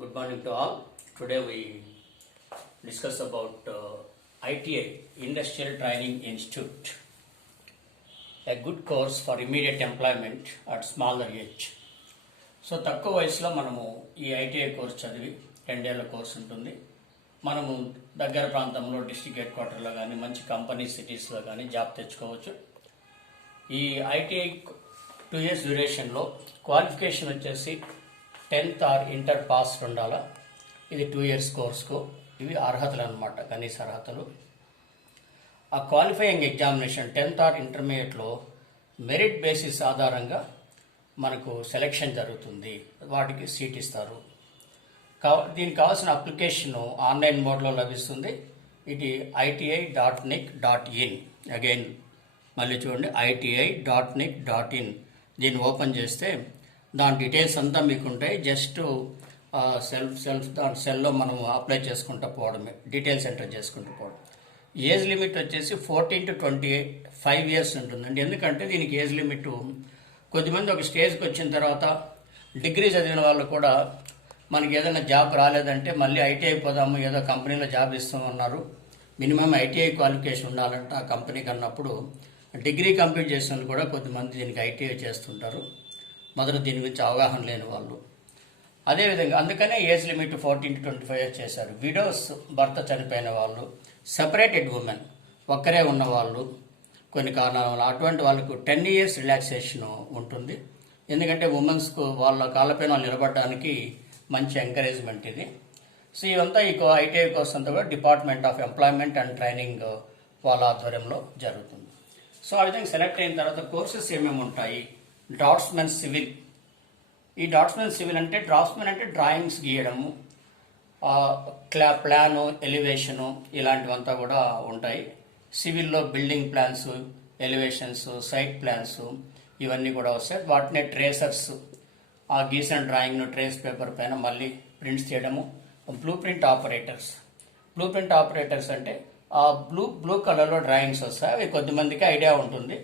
Good morning to all. Today we discuss about ITI, Industrial Training Institute, a good course for immediate employment at smaller age. So తక్కువ వయసులో మనము ఈ ITI course చదివి 2 ఏళ్ల course ఉంటుంది. మనము దగ్గర ప్రాంతంలో డిస్ట్రిక్ట్ హెడ్ క్వార్టర్లో కానీ మంచి కంపెనీ సిటీస్లో కానీ జాబ్ తెచ్చుకోవచ్చు. ఈ ఐటీఐ 2 years డ్యూరేషన్లో క్వాలిఫికేషన్ వచ్చేసి 10th ఆర్ ఇంటర్ పాస్ ఉండాలా. ఇది 2 years కోర్స్కు. ఇవి అర్హతలు అనమాట, కనీస అర్హతలు. ఆ క్వాలిఫైయింగ్ ఎగ్జామినేషన్ 10th ఆర్ ఇంటర్మీడియట్లో మెరిట్ బేసిస్ ఆధారంగా మనకు సెలెక్షన్ జరుగుతుంది. వాటికి సీట్ ఇస్తారు. దీనికి కావాల్సిన అప్లికేషన్ ఆన్లైన్ మోడ్లో లభిస్తుంది. ఇది ITI.nic.in. అగైన్ మళ్ళీ చూడండి, ITI.nic.in. దీన్ని ఓపెన్ చేస్తే దాని డీటెయిల్స్ అంతా మీకు ఉంటాయి. జస్ట్ దాని సెల్లో మనం అప్లై చేసుకుంటూ పోవడమే, డీటెయిల్స్ ఎంటర్ చేసుకుంటూ పోవడం. ఏజ్ లిమిట్ వచ్చేసి 14 to 25 years ఉంటుందండి. ఎందుకంటే దీనికి ఏజ్ లిమిట్ కొద్దిమంది ఒక స్టేజ్కి వచ్చిన తర్వాత డిగ్రీ చదివిన వాళ్ళు కూడా మనకి ఏదైనా జాబ్ రాలేదంటే మళ్ళీ ఐటీఐ పోదాము, ఏదో కంపెనీలో జాబ్ ఇస్తామన్నారు. మినిమం ఐటీఐ క్వాలిఫికేషన్ ఉండాలంటే ఆ కంపెనీకి అన్నప్పుడు డిగ్రీ కంప్లీట్ చేసిన వాళ్ళు కూడా కొద్దిమంది దీనికి ఐటీఐ చేస్తుంటారు. మొదట దీని గురించి అవగాహన లేని వాళ్ళు. అదేవిధంగా అందుకనే ఏజ్ లిమిట్ 14 to 25 years చేశారు. విడోస్, భర్త చనిపోయిన వాళ్ళు, సెపరేటెడ్ ఉమెన్, ఒక్కరే ఉన్నవాళ్ళు, కొన్ని కారణాల వల్ల అటువంటి వాళ్ళకు 10 years రిలాక్సేషన్ ఉంటుంది. ఎందుకంటే ఉమెన్స్కు వాళ్ళ కాళ్ళపైన వాళ్ళు నిలబడడానికి మంచి ఎంకరేజ్మెంట్ ఇది. సో ఇవంతా ఈ ఐటీఐ కోర్స్ అంతా కూడా department of employment and training వాళ్ళ ఆధ్వర్యంలో జరుగుతుంది. సో ఆ విధంగా సెలెక్ట్ అయిన తర్వాత కోర్సెస్ ఏమేమి ఉంటాయి? Draftsmen civil. ఈ డ్రాఫ్ట్స్మెన్ సివిల్ అంటే డ్రాఫ్ట్స్మెన్ అంటే డ్రాయింగ్స్ గీయడము, ప్లాను, ఎలివేషను ఇలాంటివంతా కూడా ఉంటాయి. సివిల్లో building plans, elevations, site plans ఇవన్నీ కూడా వస్తాయి. వాటినే ట్రేసర్స్, ఆ గీసిన డ్రాయింగ్ను ట్రేస్ పేపర్ పైన మళ్ళీ ప్రింట్స్ చేయడము. Blue print operators. Blue print operators అంటే ఆ బ్లూ కలర్లో డ్రాయింగ్స్ వస్తాయి. అవి కొద్దిమందికి ఐడియా ఉంటుంది.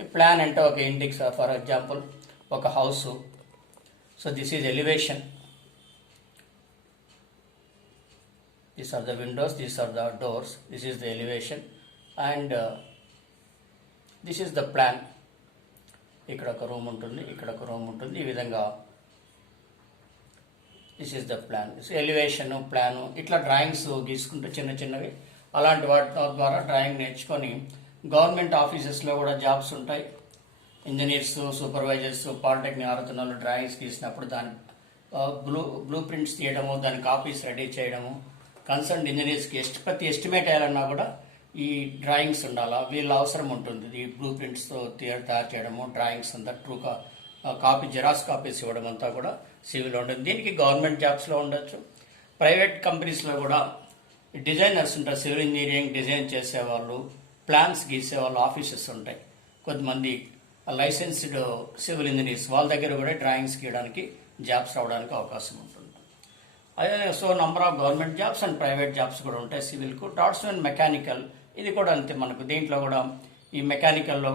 ఈ ప్లాన్ అంటే ఒక ఇంటికి, ఫర్ ఎగ్జాంపుల్ ఒక house. So this is elevation. These are the windows, these are the doors, this is the elevation and this is the plan. ఇక్కడ ఒక రూమ్ ఉంటుంది, ఇక్కడ ఒక రూమ్ ఉంటుంది. ఈ విధంగా this is the plan. Elevation, plan ఇట్లా డ్రాయింగ్స్ గీసుకుంటూ చిన్న చిన్నవి అలాంటి వాటి ద్వారా డ్రాయింగ్ నేర్చుకొని గవర్నమెంట్ ఆఫీసెస్లో కూడా జాబ్స్ ఉంటాయి. ఇంజనీర్స్, సూపర్వైజర్స్, పాలిటెక్నిక్ ఆడుతున్న వాళ్ళు డ్రాయింగ్స్ గీసినప్పుడు దాని బ్లూ ప్రింట్స్ తీయడము, దాని కాపీస్ రెడీ చేయడము. కన్సర్న్ ఇంజనీర్స్కి ప్రతి ఎస్టిమేట్ వేయాలన్నా కూడా ఈ డ్రాయింగ్స్ ఉండాలా, వీళ్ళ అవసరం ఉంటుంది. ఈ బ్లూ ప్రింట్స్తో తయారు చేయడము, డ్రాయింగ్స్ అంతా కాపీ, జెరాక్స్ కాపీస్ ఇవ్వడం అంతా కూడా సివిల్ ఉంటుంది. దీనికి గవర్నమెంట్ జాబ్స్లో ఉండొచ్చు. ప్రైవేట్ కంపెనీస్లో కూడా డిజైనర్స్ ఉంటారు. సివిల్ ఇంజనీరింగ్ డిజైన్ చేసేవాళ్ళు, ప్లాన్స్ గీసేవాళ్ళు ఆఫీసెస్ ఉంటాయి. కొంతమంది లైసెన్స్డ్ సివిల్ ఇంజనీర్స్ వాళ్ళ దగ్గర కూడా డ్రాయింగ్స్ గీయడానికి జాబ్స్ రావడానికి అవకాశం ఉంటుంది. అదే so number of government jobs and private jobs కూడా ఉంటాయి సివిల్కు. డ్రాఫ్ట్స్మెన్ మెకానికల్, ఇది కూడా అంతే. మనకు దీంట్లో కూడా ఈ మెకానికల్లో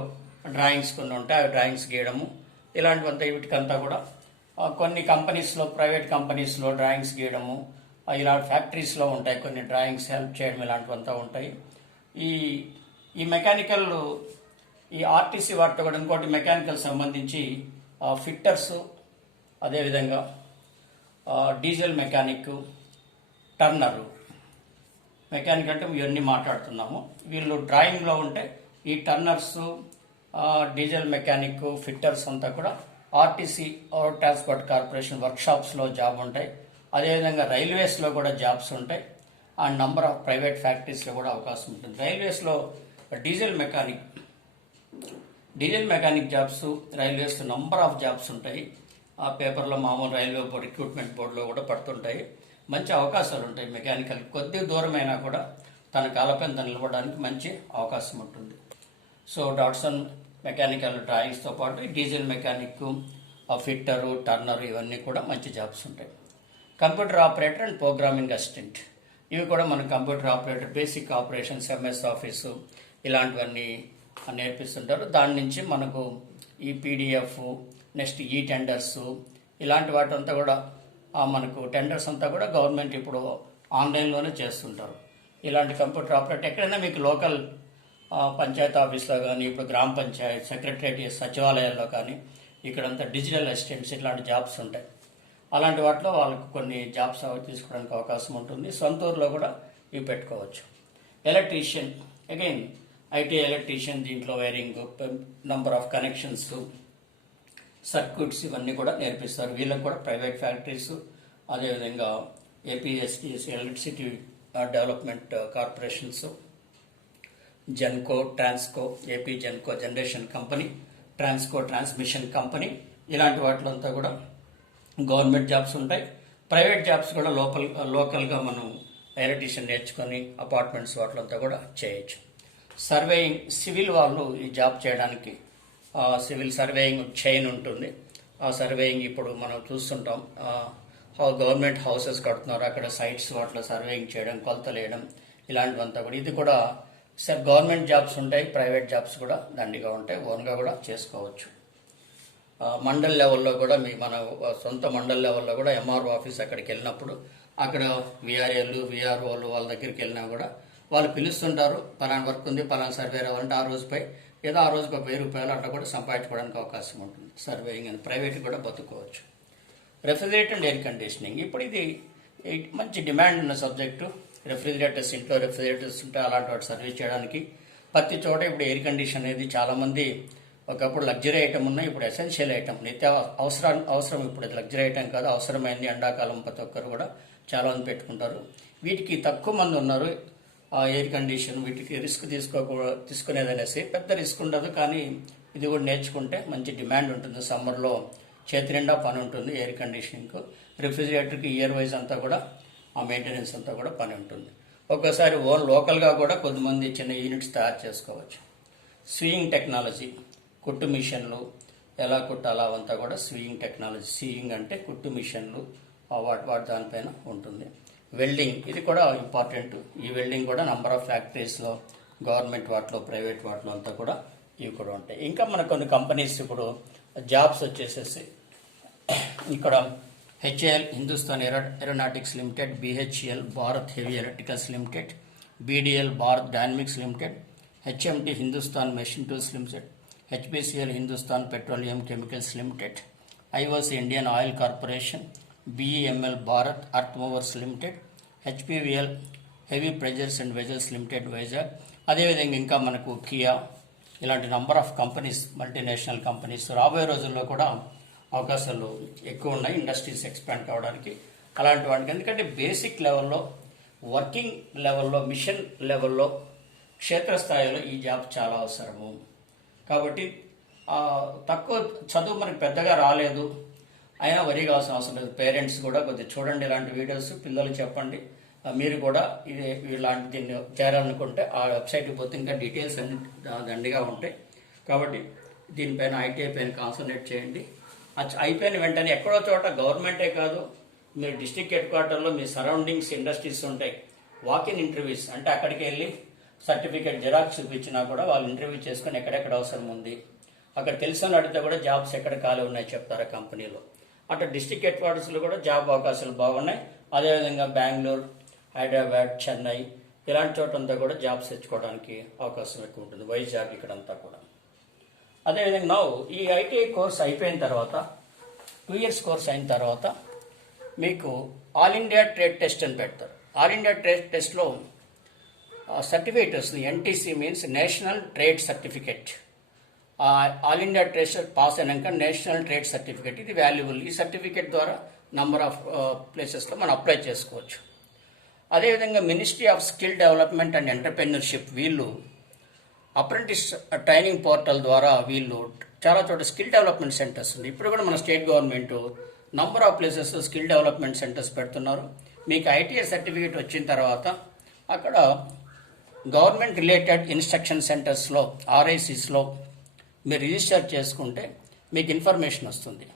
డ్రాయింగ్స్ కొన్ని ఉంటాయి. అవి డ్రాయింగ్స్ గీయడము ఇలాంటివంతా, వీటికంతా కూడా కొన్ని కంపెనీస్లో, ప్రైవేట్ కంపెనీస్లో డ్రాయింగ్స్ గీయడము, ఇలాంటి ఫ్యాక్టరీస్లో ఉంటాయి కొన్ని డ్రాయింగ్స్ హెల్ప్ చేయడం, ఇలాంటివంతా ఉంటాయి. ఈ మెకానికల్, ఈ ఆర్టీసీ వాటితో కూడా ఇంకోటి మెకానికల్ సంబంధించి ఫిట్టర్స్, అదేవిధంగా డీజిల్ మెకానిక్, టర్నరు. మెకానిక్ అంటే ఇవన్నీ మాట్లాడుతున్నాము. వీళ్ళు డ్రాయింగ్లో ఉంటే ఈ టర్నర్స్, డీజిల్ మెకానిక్, ఫిట్టర్స్ అంతా కూడా ఆర్టీసీ, రోడ్ ట్రాన్స్పోర్ట్ కార్పొరేషన్ వర్క్షాప్స్లో జాబ్ ఉంటాయి. అదేవిధంగా రైల్వేస్లో కూడా జాబ్స్ ఉంటాయి. అండ్ నంబర్ ఆఫ్ ప్రైవేట్ ఫ్యాక్టరీస్లో కూడా అవకాశం ఉంటుంది. రైల్వేస్లో డీజిల్ మెకానిక్ జాబ్స్, రైల్వేస్లో నంబర్ ఆఫ్ జాబ్స్ ఉంటాయి. ఆ పేపర్లో మామూలు రైల్వే బోర్డు, రిక్రూట్మెంట్ బోర్డులో కూడా పడుతుంటాయి. మంచి అవకాశాలు ఉంటాయి. మెకానికల్ కొద్ది దూరమైనా కూడా తన కాళ్ళపైన తను నిలబడడానికి మంచి అవకాశం ఉంటుంది. సో డాట్సన్ మెకానికల్ డ్రాయింగ్స్తో పాటు డీజిల్ మెకానిక్, ఫిట్టరు, టర్నరు ఇవన్నీ కూడా మంచి జాబ్స్ ఉంటాయి. Computer operator and programming assistant, ఇవి కూడా మన computer operator, basic operations, MS office ఇలాంటివన్నీ నేర్పిస్తుంటారు. దాని నుంచి మనకు ఈ పీడిఎఫ్, నెక్స్ట్ ఈ టెండర్స్ ఇలాంటి వాటంతా కూడా మనకు టెండర్స్ అంతా కూడా గవర్నమెంట్ ఇప్పుడు ఆన్లైన్లోనే చేస్తుంటారు. ఇలాంటి కంప్యూటర్ ఆపరేటర్ ఎక్కడైనా మీకు లోకల్ పంచాయతీ ఆఫీస్లో కానీ, ఇప్పుడు గ్రామ పంచాయత్ సెక్రటరేట్ సచివాలయాల్లో కానీ ఇక్కడంతా డిజిటల్ అసిస్టెంట్స్ ఇట్లాంటి జాబ్స్ ఉంటాయి. అలాంటి వాటిలో వాళ్ళకు కొన్ని జాబ్స్ తీసుకోవడానికి అవకాశం ఉంటుంది. సొంత ఊరిలో కూడా ఇవి పెట్టుకోవచ్చు. ఎలక్ట్రీషియన్, అగైన్ ఐటీ ఎలక్ట్రీషియన్, దీంట్లో wiring, number of connections, circuits ఇవన్నీ కూడా నేర్పిస్తారు. వీళ్ళకి కూడా ప్రైవేట్ ఫ్యాక్టరీస్, అదేవిధంగా APSTS electricity development corporations, Genco, Transco, AP Genco generation company, Transco transmission company, ఇలాంటి వాటిలంతా కూడా గవర్నమెంట్ జాబ్స్ ఉంటాయి. ప్రైవేట్ జాబ్స్ కూడా లోకల్గా మనం ఎలక్ట్రీషియన్ నేర్చుకొని అపార్ట్మెంట్స్ వాటిలంతా కూడా చేయొచ్చు. సర్వేయింగ్, సివిల్ వాళ్ళు ఈ జాబ్ చేయడానికి సివిల్ సర్వేయింగ్ చైన్ ఉంటుంది. ఆ సర్వేయింగ్ ఇప్పుడు మనం చూస్తుంటాం. గవర్నమెంట్ హౌసెస్ కడుతున్నారు, అక్కడ సైట్స్ వాటిలో సర్వేయింగ్ చేయడం, కొలతలు వేయడం, ఇలాంటివంతా కూడా. ఇది కూడా గవర్నమెంట్ జాబ్స్ ఉంటాయి, ప్రైవేట్ జాబ్స్ కూడా దండిగా ఉంటాయి, ఓన్గా కూడా చేసుకోవచ్చు. మండల్ లెవెల్లో కూడా మన సొంత మండల్ లెవెల్లో కూడా ఎంఆర్ఓ ఆఫీస్ అక్కడికి వెళ్ళినప్పుడు అక్కడ విఆర్ఏలు విఆర్ఓలు వాళ్ళ దగ్గరికి వెళ్ళినా కూడా వాళ్ళు పిలుస్తుంటారు, పలానా వర్క్ ఉంది, పలానా సర్వే రావాలంటే ఆ రోజుపై ఏదో ఆ రోజుకి ₹1000 అట్లా కూడా సంపాదించుకోవడానికి అవకాశం ఉంటుంది. సర్వేయింగ్ అని ప్రైవేట్ కూడా బతుకోవచ్చు. రెఫ్రిజిరేటర్ అండ్ ఎయిర్ కండిషనింగ్, ఇప్పుడు ఇది మంచి డిమాండ్ ఉన్న సబ్జెక్టు. రెఫ్రిజిరేటర్స్, ఇంట్లో రెఫ్రిజిరేటర్స్ ఉంటే అలాంటి వాటి సర్వీస్ చేయడానికి ప్రతి చోట ఇప్పుడు ఎయిర్ కండిషన్ అనేది చాలామంది ఒకప్పుడు లగ్జరీ ఐటమ్ ఉన్నాయి, ఇప్పుడు ఎసెన్షియల్ ఐటమ్, నిత్య అవసరం. ఇప్పుడు లగ్జరీ ఐటమ్ కాదు, అవసరమైంది. ఎండాకాలం ప్రతి ఒక్కరు కూడా చాలామంది పెట్టుకుంటారు. వీటికి తక్కువ మంది ఉన్నారు ఎయిర్ కండిషన్, వీటికి రిస్క్ తీసుకునేదనేసి. పెద్ద రిస్క్ ఉండదు, కానీ ఇది కూడా నేర్చుకుంటే మంచి డిమాండ్ ఉంటుంది. సమ్మర్లో చేతి నిండా పని ఉంటుంది ఎయిర్ కండిషనింగ్కు. రిఫ్రిజిరేటర్కి ఇయర్ వైజ్ అంతా కూడా ఆ మెయింటెనెన్స్ అంతా కూడా పని ఉంటుంది. ఒక్కోసారి లోకల్గా కూడా కొద్దిమంది చిన్న యూనిట్స్ తయారు చేసుకోవచ్చు. స్వియింగ్ టెక్నాలజీ, కుట్టు మిషన్లు ఎలా కుట్టాలా అవంతా కూడా స్వియింగ్ టెక్నాలజీ. స్వియింగ్ అంటే కుట్టు మిషన్లు, వాటి దానిపైన ఉంటుంది. వెల్డింగ్, ఇది కూడా ఇంపార్టెంట్. ఈ వెల్డింగ్ కూడా నంబర్ ఆఫ్ ఫ్యాక్టరీస్లో, గవర్నమెంట్ వాటిలో, ప్రైవేట్ వాటిలో అంతా కూడా ఇవి కూడా ఉంటాయి. ఇంకా మనకు కొన్ని కంపెనీస్ ఇప్పుడు జాబ్స్ వచ్చేసేసి ఇక్కడ HAL Hindustan aeronautics limited, BHL Bharat heavy electricals limited, BDL Bharat dynamics limited, HMT Hindustan machine tools limited, HPCL Hindustan petroleum chemicals limited, IOC Indian oil corporation, BEML Bharat earth movers limited, HPVL heavy pressures and vessels limited Vizag. అదేవిధంగా ఇంకా మనకు Kia, ఇలాంటి number of companies, multinational companies రాబోయే రోజుల్లో కూడా అవకాశాలు ఎక్కువ ఉన్నాయి ఇండస్ట్రీస్ ఎక్స్పాండ్ కావడానికి. అలాంటి వాటికి ఎందుకంటే బేసిక్ లెవెల్లో, వర్కింగ్ లెవెల్లో, మిషన్ లెవెల్లో, క్షేత్రస్థాయిలో ఈ జాబ్ చాలా అవసరము. కాబట్టి తక్కువ చదువు మనకి పెద్దగా రాలేదు అయినా వరి కావాల్సిన అవసరం లేదు. పేరెంట్స్ కూడా కొద్దిగా చూడండి ఇలాంటి వీడియోస్, పిల్లలు చెప్పండి. మీరు కూడా ఇది ఇలాంటి దీన్ని చేరాలనుకుంటే ఆ వెబ్సైట్కి పోతే ఇంకా డీటెయిల్స్ అన్ని దండిగా ఉంటాయి. కాబట్టి దీనిపైన ఐటీఐ పైన కాన్సన్ట్రేట్ చేయండి. అయిపోయిన వెంటనే ఎక్కడో చోట గవర్నమెంటే కాదు, మీరు డిస్ట్రిక్ట్ హెడ్ క్వార్టర్లో మీ సరౌండింగ్స్ ఇండస్ట్రీస్ ఉంటాయి. వాకిన్ ఇంటర్వ్యూస్ అంటే అక్కడికి వెళ్ళి సర్టిఫికేట్ జిరాక్స్ చూపించినా కూడా వాళ్ళు ఇంటర్వ్యూ చేసుకుని ఎక్కడెక్కడ అవసరం ఉంది, అక్కడ తెలిసిన అడిగితే కూడా జాబ్స్ ఎక్కడ ఖాళీ ఉన్నాయి చెప్తారు కంపెనీలో. అట్లా డిస్ట్రిక్ట్ హెడ్ క్వార్టర్స్లో కూడా జాబ్ అవకాశాలు బాగున్నాయి. అదేవిధంగా బెంగళూరు, హైదరాబాద్, చెన్నై ఇలాంటి చోటంతా కూడా జాబ్స్ తెచ్చుకోవడానికి అవకాశం ఎక్కువ ఉంటుంది. వైజాగ్ ఇక్కడంతా కూడా. అదేవిధంగా ఈ ఐటీఐ కోర్స్ అయిపోయిన తర్వాత 2 years కోర్స్ అయిన తర్వాత మీకు ఆల్ ఇండియా ట్రేడ్ టెస్ట్ అని పెడతారు. ఆల్ ఇండియా ట్రేడ్ టెస్ట్లో సర్టిఫికేట్ వస్తుంది. NTC means national trade certificate. All India trade pass అయినాక నేషనల్ ట్రేడ్ సర్టిఫికేట్, ఇది వాల్యుబుల్. ఈ సర్టిఫికేట్ ద్వారా నంబర్ ఆఫ్ ప్లేసెస్లో మనం అప్లై చేసుకోవచ్చు. అదేవిధంగా ministry of skill development and entrepreneurship వీళ్ళు అప్రెంటిస్ ట్రైనింగ్ పోర్టల్ ద్వారా వీళ్ళు చాలా చోట స్కిల్ డెవలప్మెంట్ సెంటర్స్ ఉంది. ఇప్పుడు కూడా మన state government number of places skill development centres పెడుతున్నారు. మీకు ఐటీఐ సర్టిఫికేట్ వచ్చిన తర్వాత అక్కడ గవర్నమెంట్ రిలేటెడ్ ఇన్స్ట్రక్షన్ సెంటర్స్లో, ఆర్ఐసిస్లో మీరు రిజిస్టర్ చేసుకుంటే మీకు ఇన్ఫర్మేషన్ వస్తుంది.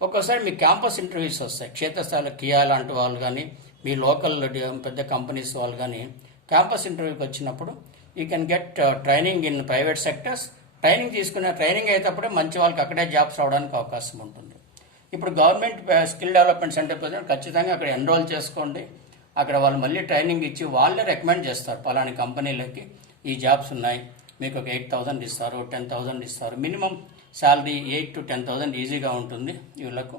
ఒక్కోసారి మీ క్యాంపస్ ఇంటర్వ్యూస్ వస్తాయి. క్షేత్రస్థాయిలో కియా లాంటి వాళ్ళు కానీ, మీ లోకల్ పెద్ద కంపెనీస్ వాళ్ళు కానీ క్యాంపస్ ఇంటర్వ్యూకి వచ్చినప్పుడు you can get training in private sectors. Training అయ్యేటప్పుడే మంచి వాళ్ళకి అక్కడే జాబ్స్ రావడానికి అవకాశం ఉంటుంది. ఇప్పుడు government skill development centre present ఖచ్చితంగా అక్కడ ఎన్రోల్ చేసుకోండి. అక్కడ వాళ్ళు మళ్ళీ ట్రైనింగ్ ఇచ్చి వాళ్ళే రికమెండ్ చేస్తారు, పలాని కంపెనీలకి ఈ జాబ్స్ ఉన్నాయి, మీకు ఒక 8,000 ఇస్తారు, 10,000 ఇస్తారు. మినిమం శాలరీ 8,000 to 10,000 ఈజీగా ఉంటుంది వీళ్ళకు.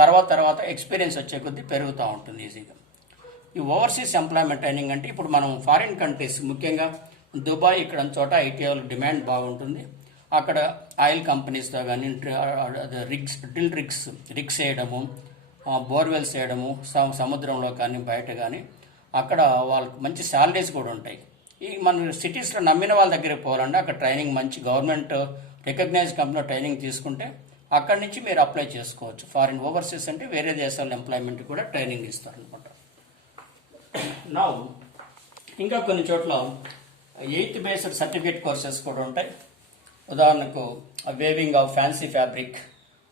తర్వాత ఎక్స్పీరియన్స్ వచ్చే కొద్దీ పెరుగుతూ ఉంటుంది ఈజీగా. ఈ ఓవర్సీస్ ఎంప్లాయ్మెంట్ ట్రైనింగ్ అంటే ఇప్పుడు మనం ఫారిన్ కంట్రీస్, ముఖ్యంగా దుబాయ్ ఇక్కడ చోట ఐటీఐలో డిమాండ్ బాగుంటుంది. అక్కడ ఆయిల్ కంపెనీస్తో కానీ డ్రిల్ రిగ్స్ వేయడము, బోర్వెల్స్ వేయడము, సముద్రంలో కానీ బయట కానీ అక్కడ వాళ్ళకి మంచి శాలరీస్ కూడా ఉంటాయి. ఈ మన సిటీస్లో నమ్మిన వాళ్ళ దగ్గరికి పోవాలంటే అక్కడ ట్రైనింగ్ మంచి గవర్నమెంట్ రికగ్నైజ్ కంపెనీలో ట్రైనింగ్ తీసుకుంటే అక్కడి నుంచి మీరు అప్లై చేసుకోవచ్చు. ఫారిన్ ఓవర్సీస్ అంటే వేరే దేశాల ఎంప్లాయ్మెంట్ కూడా ట్రైనింగ్ ఇస్తారనమాట. నా ఇంకా కొన్ని చోట్ల 8th బేస్డ్ సర్టిఫికేట్ కోర్సెస్ కూడా ఉంటాయి. ఉదాహరణకు వేవింగ్ ఆఫ్ ఫ్యాన్సీ ఫ్యాబ్రిక్,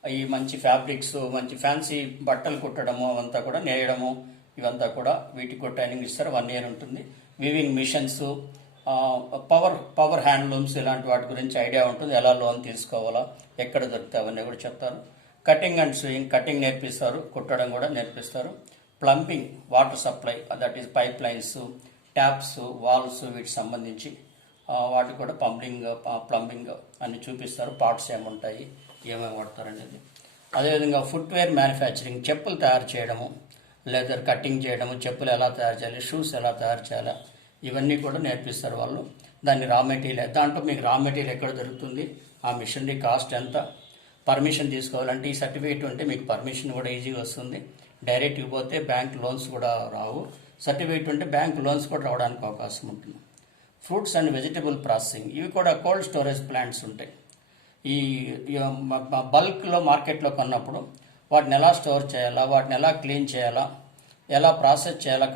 ఈ మంచి ఫ్యాబ్రిక్స్, మంచి ఫ్యాన్సీ బట్టలు కుట్టడము, అవంతా కూడా నేయడము, ఇవంతా కూడా వీటికి కూడా ట్రైనింగ్ ఇస్తారు. 1 year ఉంటుంది. వీవింగ్ మిషన్స్, పవర్ హ్యాండ్లూమ్స్, ఇలాంటి వాటి గురించి ఐడియా ఉంటుంది. ఎలా లోన్ తీసుకోవాలా, ఎక్కడ దొరుకుతాయి అవన్నీ కూడా చెప్తారు. కటింగ్ అండ్ స్వింగ్, కటింగ్ నేర్పిస్తారు, కుట్టడం కూడా నేర్పిస్తారు. Plumbing, water supply, that is pipe lines, taps, valves, వీటికి సంబంధించి వాటికి కూడా ప్లంబింగ్ అన్ని చూపిస్తారు. పార్ట్స్ ఏముంటాయి, ఏమేమి వాడతారు అనేది. అదేవిధంగా ఫుట్వేర్ మ్యానుఫ్యాక్చరింగ్, చెప్పులు తయారు చేయడము, లెదర్ కటింగ్ చేయడము, చెప్పులు ఎలా తయారు చేయాలి, షూస్ ఎలా తయారు చేయాలి, ఇవన్నీ కూడా నేర్పిస్తారు వాళ్ళు. దాన్ని రా మెటీరియల్, దాంట్లో మీకు రా మెటీరియల్ ఎక్కడ దొరుకుతుంది, ఆ మిషనరీ కాస్ట్ ఎంత, పర్మిషన్ తీసుకోవాలంటే ఈ సర్టిఫికేట్ ఉంటే మీకు పర్మిషన్ కూడా ఈజీగా వస్తుంది. డైరెక్ట్ ఇవ్వబోతే బ్యాంక్ లోన్స్ కూడా రావు. సర్టిఫికేట్ ఉంటే బ్యాంక్ లోన్స్ కూడా రావడానికి అవకాశం ఉంటుంది. ఫ్రూట్స్ అండ్ వెజిటబుల్ ప్రాసెసింగ్, ఇవి కూడా కోల్డ్ స్టోరేజ్ ప్లాంట్స్ ఉంటాయి. ఈ బల్క్లో మార్కెట్లో కొన్నప్పుడు వాటిని ఎలా స్టోర్ చేయాలా, వాటిని ఎలా క్లీన్ చేయాలా, ఎలా ప్రాసెస్ చేయాలా,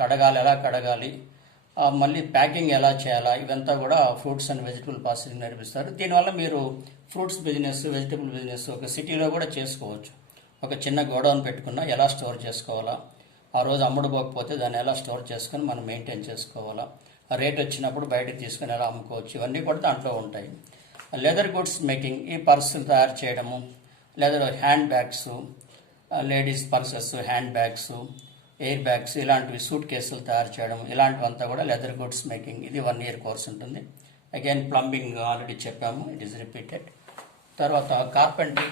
ఎలా కడగాలి, మళ్ళీ ప్యాకింగ్ ఎలా చేయాలా, ఇవంతా కూడా ఫ్రూట్స్ అండ్ వెజిటబుల్ ప్రాసెసింగ్ నేర్పిస్తారు. దీనివల్ల మీరు ఫ్రూట్స్ బిజినెస్, వెజిటబుల్ బిజినెస్ ఒక సిటీలో కూడా చేసుకోవచ్చు. ఒక చిన్న గోడౌన్ పెట్టుకున్నా ఎలా స్టోర్ చేసుకోవాలా, ఆ రోజు అమ్ముడుపోకపోతే దాన్ని ఎలా స్టోర్ చేసుకొని మనం మెయింటైన్ చేసుకోవాలా, రేట్ వచ్చినప్పుడు బయటకు తీసుకొని ఎలా అమ్ముకోవచ్చు, ఇవన్నీ కూడా దాంట్లో ఉంటాయి. లెదర్ గుడ్స్ మేకింగ్, ఈ పర్సులు తయారు చేయడము, leather hand bags, ladies purses, hand bags, air bags, ఇలాంటివి సూట్ కేసులు తయారు చేయడం, ఇలాంటివంతా కూడా లెదర్ గుడ్స్ మేకింగ్. ఇది 1 year కోర్స్ ఉంటుంది. అగైన్ ప్లంబింగ్ ఆల్రెడీ చెప్పాము, ఇట్ ఈస్ రిపీటెడ్. తర్వాత కార్పెంటరీ,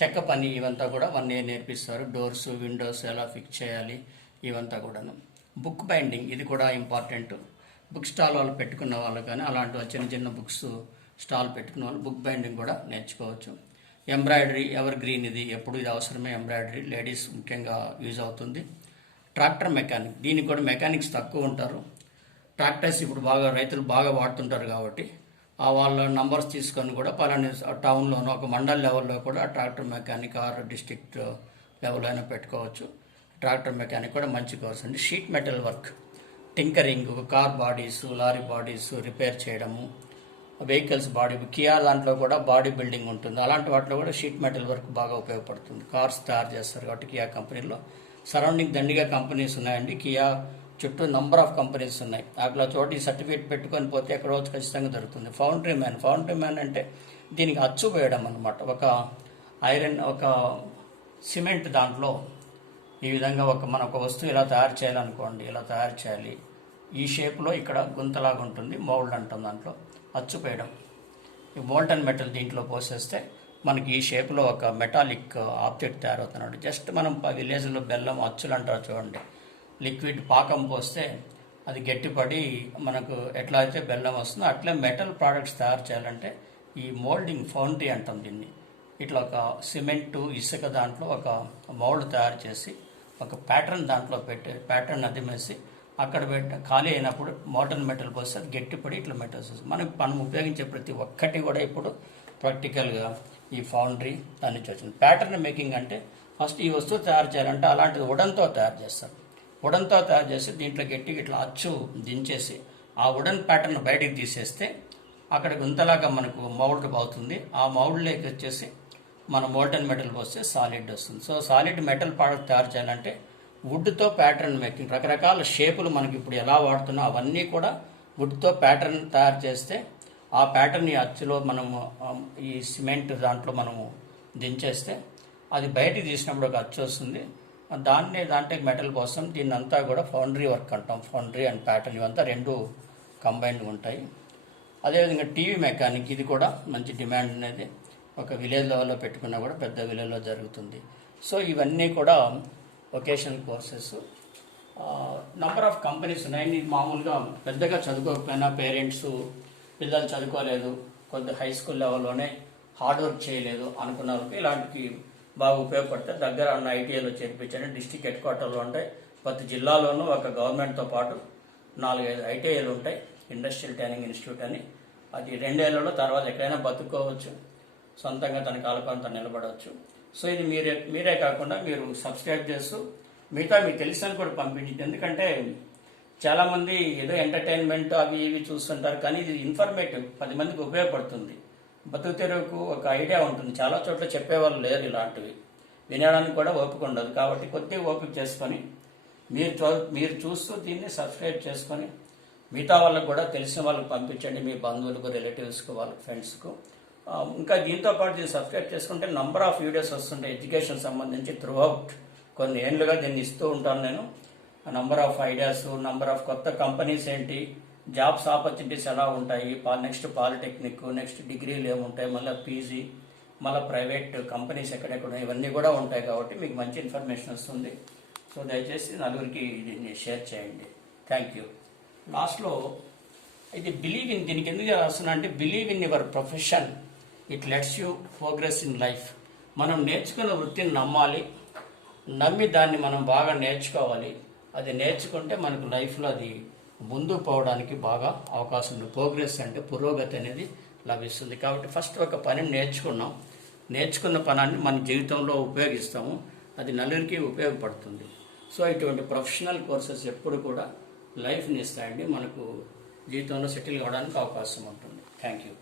చెక్క పని, ఇవంతా కూడా 1 year నేర్పిస్తారు. డోర్స్, విండోస్ ఎలా ఫిక్స్ చేయాలి, ఇవంతా కూడాను. బుక్ బైండింగ్, ఇది కూడా ఇంపార్టెంట్. బుక్ స్టాల్ వాళ్ళు పెట్టుకున్న వాళ్ళు కానీ అలాంటి చిన్న బుక్స్ స్టాల్ పెట్టుకున్న వాళ్ళు బుక్ బైండింగ్ కూడా నేర్చుకోవచ్చు. ఎంబ్రాయిడరీ, ఎవర్ గ్రీన్, ఇది ఎప్పుడు ఇది అవసరమే. ఎంబ్రాయిడరీ లేడీస్ ముఖ్యంగా యూజ్ అవుతుంది. ట్రాక్టర్ మెకానిక్, దీనికి కూడా మెకానిక్స్ తక్కువ ఉంటారు. ట్రాక్టర్స్ ఇప్పుడు రైతులు బాగా వాడుతుంటారు కాబట్టి వాళ్ళ నంబర్స్ తీసుకొని కూడా పలాని టౌన్లోనో ఒక మండల్ లెవెల్లో కూడా tractor mechanic or district level అయినా పెట్టుకోవచ్చు. ట్రాక్టర్ మెకానిక్ కూడా మంచి కోర్స్ అండి. Sheet metal work, tinkering, car bodies, lorry bodies repair చేయడము, వెహికల్స్ బాడీ, కియా దాంట్లో కూడా బాడీ బిల్డింగ్ ఉంటుంది. అలాంటి వాటిలో కూడా షీట్ మెటల్ వర్క్ బాగా ఉపయోగపడుతుంది. కార్స్ తయారు చేస్తారు కాబట్టి కియా కంపెనీలో సరౌండింగ్ దండిగా కంపెనీస్ ఉన్నాయండి. కియా చుట్టూ నంబర్ ఆఫ్ కంపెనీస్ ఉన్నాయి. అట్లా చోటి సర్టిఫికేట్ పెట్టుకొని పోతే ఎక్కడో ఖచ్చితంగా దొరుకుతుంది. ఫౌండరీ మ్యాన్ అంటే దీనికి అచ్చు వేయడం అనమాట. ఒక ఐరన్, ఒక సిమెంట్ దాంట్లో ఈ విధంగా మన ఒక వస్తువు ఇలా తయారు చేయాలనుకోండి, ఇలా తయారు చేయాలి, ఈ షేప్లో ఇక్కడ గుంతలాగా ఉంటుంది, మౌల్డ్ అంటాం, దాంట్లో అచ్చు వేయడం. ఈ మోల్టన్ మెటల్ దీంట్లో పోసేస్తే మనకి ఈ షేప్లో ఒక మెటాలిక్ ఆబ్జెక్ట్ తయారవుతున్నాడు. జస్ట్ మనం విలేజ్లో బెల్లం అచ్చులు అంటారు చూడండి, లిక్విడ్ పాకం పోస్తే అది గట్టిపడి మనకు ఎట్లా అయితే బెల్లం వస్తుందో అట్లే మెటల్ ప్రోడక్ట్స్ తయారు చేయాలంటే ఈ మోల్డింగ్ ఫౌండరీ అంటాం దీన్ని. ఇట్లా ఒక సిమెంటు, ఇసుక దాంట్లో ఒక మౌల్డ్ తయారు చేసి ఒక ప్యాటర్న్ దాంట్లో పెట్టి ప్యాటర్న్ అదిమేసి అక్కడ ఖాళీ అయినప్పుడు మోల్టన్ మెటల్ పోస్తే అది గట్టిపడి ఇట్లా మెటల్స్ వస్తుంది. మనం ఉపయోగించే ప్రతి ఒక్కటి కూడా ఇప్పుడు ప్రాక్టికల్గా ఈ ఫౌండరీ దాని నుంచి వచ్చింది. ప్యాటర్న్ మేకింగ్ అంటే ఫస్ట్ ఈ వస్తువు తయారు చేయాలంటే అలాంటిది వుడన్తో తయారు చేస్తారు. వుడన్తో తయారు చేసి దీంట్లో గట్టిగా ఇట్లా అచ్చు దించేసి ఆ వుడన్ ప్యాటర్న్ బయటికి తీసేస్తే అక్కడ గుంతలాగా మనకు మౌల్డ్ అవుతుంది. ఆ మౌల్డ్లోకి వచ్చేసి మన మోల్టన్ మెటల్ పోస్తే సాలిడ్ వస్తుంది. సో సాలిడ్ మెటల్ ప్రోడక్ట్ తయారు చేయాలంటే వుడ్తో ప్యాటర్న్ మేకింగ్, రకరకాల షేపులు మనకి ఇప్పుడు ఎలా వాడుతున్నా అవన్నీ కూడా వుడ్తో ప్యాటర్న్ తయారు చేస్తే ఆ ప్యాటర్న్ ఈ అచ్చులో మనము ఈ సిమెంట్ దాంట్లో మనము దించేస్తే అది బయటికి తీసినప్పుడు ఒక అచ్చు వస్తుంది. దాంట్లో మెటల్ పోస్తాం. దీన్ని అంతా కూడా ఫౌండరీ వర్క్ అంటాం. ఫౌండరీ అండ్ ప్యాటర్న్ ఇవంతా రెండు కంబైన్డ్ ఉంటాయి. అదేవిధంగా టీవీ మెకానిక్, ఇది కూడా మంచి డిమాండ్ అనేది ఒక విలేజ్ లెవెల్లో పెట్టుకున్నా కూడా పెద్ద విలేజ్లో జరుగుతుంది. సో ఇవన్నీ కూడా vocational courses. Number of companies ఉన్నాయి. ఇది మామూలుగా పెద్దగా చదువుకోకపోయినా పేరెంట్స్ పిల్లలు చదువుకోలేదు, కొంత హై స్కూల్ లెవెల్లోనే హార్డ్ వర్క్ చేయలేదు అనుకున్న వాళ్ళకి ఇలాంటికి బాగా ఉపయోగపడితే దగ్గర ఉన్న ఐటీఐలో చేర్పించండి. డిస్టిక్ హెడ్ క్వార్టర్లో ఉంటాయి. ప్రతి జిల్లాలోనూ ఒక గవర్నమెంట్తో పాటు 4-5 ఐటీఐలు ఉంటాయి. ఇండస్ట్రియల్ ట్రైనింగ్ ఇన్స్టిట్యూట్ అని. అది 2 ఏళ్లలో తర్వాత ఎక్కడైనా బతుక్కోవచ్చు, సొంతంగా తన కాలపంత నిలబడవచ్చు. సో ఇది మీరే కాకుండా మీరు సబ్స్క్రైబ్ చేస్తూ మిగతా మీకు తెలిసిన కూడా పంపించింది. ఎందుకంటే చాలామంది ఏదో ఎంటర్టైన్మెంట్ అవి ఇవి చూస్తుంటారు, కానీ ఇది ఇన్ఫర్మేటివ్, 10 మందికి ఉపయోగపడుతుంది. బతుకు తెరువుకు ఒక ఐడియా ఉంటుంది. చాలా చోట్ల చెప్పేవాళ్ళు లేరు, ఇలాంటివి వినడానికి కూడా ఓపిక ఉండదు. కాబట్టి కొద్దిగా ఓపిక చేసుకొని మీరు చూస్తూ దీన్ని సబ్స్క్రైబ్ చేసుకొని మిగతా వాళ్ళకు కూడా తెలిసిన వాళ్ళకి పంపించండి, మీ బంధువులకు, రిలేటివ్స్కు, వాళ్ళ ఫ్రెండ్స్కు. ఇంకా దీంతో పాటు దీన్ని సబ్స్క్రైబ్ చేసుకుంటే నంబర్ ఆఫ్ వీడియోస్ వస్తుంటాయి ఎడ్యుకేషన్ సంబంధించి. త్రూ అవుట్ కొన్ని ఏళ్ళుగా దీన్ని ఇస్తూ ఉంటాను నేను. Number of ideas, number of కొత్త కంపెనీస్ ఏంటి, జాబ్స్ ఆపర్చునిటీస్ ఎలా ఉంటాయి, నెక్స్ట్ పాలిటెక్నిక్, నెక్స్ట్ డిగ్రీలు ఏముంటాయి, మళ్ళీ పీజీ, మళ్ళీ ప్రైవేట్ కంపెనీస్ ఎక్కడెక్కడ ఇవన్నీ కూడా ఉంటాయి. కాబట్టి మీకు మంచి ఇన్ఫర్మేషన్ వస్తుంది. సో దయచేసి నలుగురికి దీన్ని షేర్ చేయండి. Thank you. లాస్ట్లో ఇది బిలీవ్ ఇన్, దీనికి ఎందుకు రాస్తున్నా అంటే believe in your profession, it let's you progress in life. మనం నేర్చుకున్న వృత్తిని నమ్మాలి, నమ్మి దాన్ని మనం బాగా నేర్చుకోవాలి. అది నేర్చుకుంటే మనకు లైఫ్లో అది ముందుకు పోవడానికి బాగా అవకాశం ఉంది. ప్రోగ్రెస్ అంటే పురోగతి అనేది లభిస్తుంది. కాబట్టి ఫస్ట్ ఒక పనిని నేర్చుకున్న పనాన్ని మన జీవితంలో ఉపయోగిస్తాము, అది నలుగురికి ఉపయోగపడుతుంది. సో ఇటువంటి ప్రొఫెషనల్ కోర్సెస్ ఎప్పుడు కూడా లైఫ్ని ఇస్తాయండి, మనకు జీవితంలో సెటిల్ కావడానికి అవకాశం ఉంటుంది. Thank you.